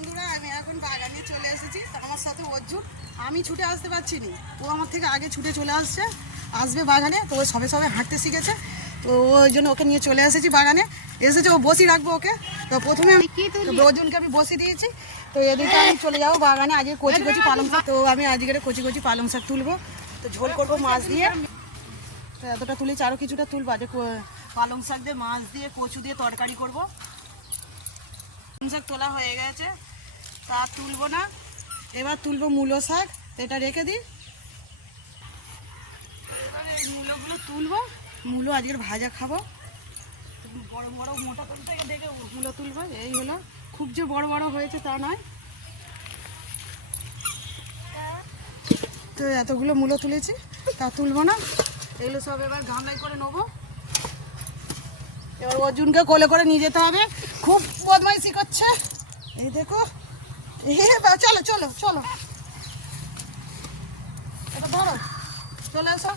বন্ধুরা, আমি এখন বাগানে চলে এসেছি। আমার সাথে অর্জুন। আমি ছুটে আসতে পারছি না, ও আমার থেকে আগে ছুটে চলে আসবে বাগানে। তো ও সবে সবে হাঁটতে শিখেছে, তো ওই জন্য ওকে নিয়ে চলে এসেছি বাগানে। এসেছে, ও বসি রাখবো ওকে। তো প্রথমে আমি অর্জুনকে আমি বসি দিয়েছি। তো এদিকে আমি চলে যাবো বাগানে। আজকে কচি কচি পালং শাক, তো আমি আজকে কচি কচি পালং শাক তুলবো। তো ঝোল করবো মাছ দিয়ে। তো এতটা তুলেছি, আরও কিছুটা তুলবো। আজকে পালং শাক দিয়ে, মাছ দিয়ে, কচু দিয়ে তরকারি করবো। পালং শাক তোলা হয়ে গেছে, তা তুলবো না। এবার তুলবো মূলো শাক, এটা রেখে দিই। এবারে মূলোগুলো তুলবো, মূলো আজকের ভাজা খাবো। বড় বড় মোটা তুল থেকে দেখে মূলো তুলবো। এই হলো, খুব যে বড় বড় হয়েছে তা নয়। তো এতগুলো মূলো তুলেছি, তা তুলবো না। এগুলো সব এবার গামলায় করে নেবো। এবার অর্জুনকে কোলে করে নিয়ে যেতে হবে, খুব বদমাইশি করছে। এই দেখো, চলো চলো চলো, এটা ধরো, চলে এসো।